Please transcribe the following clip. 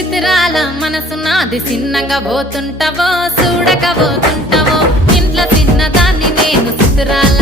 చిత్రాల మనసు నాది చిన్నగా పోతుంటావో చూడక పోతుంటావో ఇంట్లో చిన్నదాన్ని నేను చిత్రాల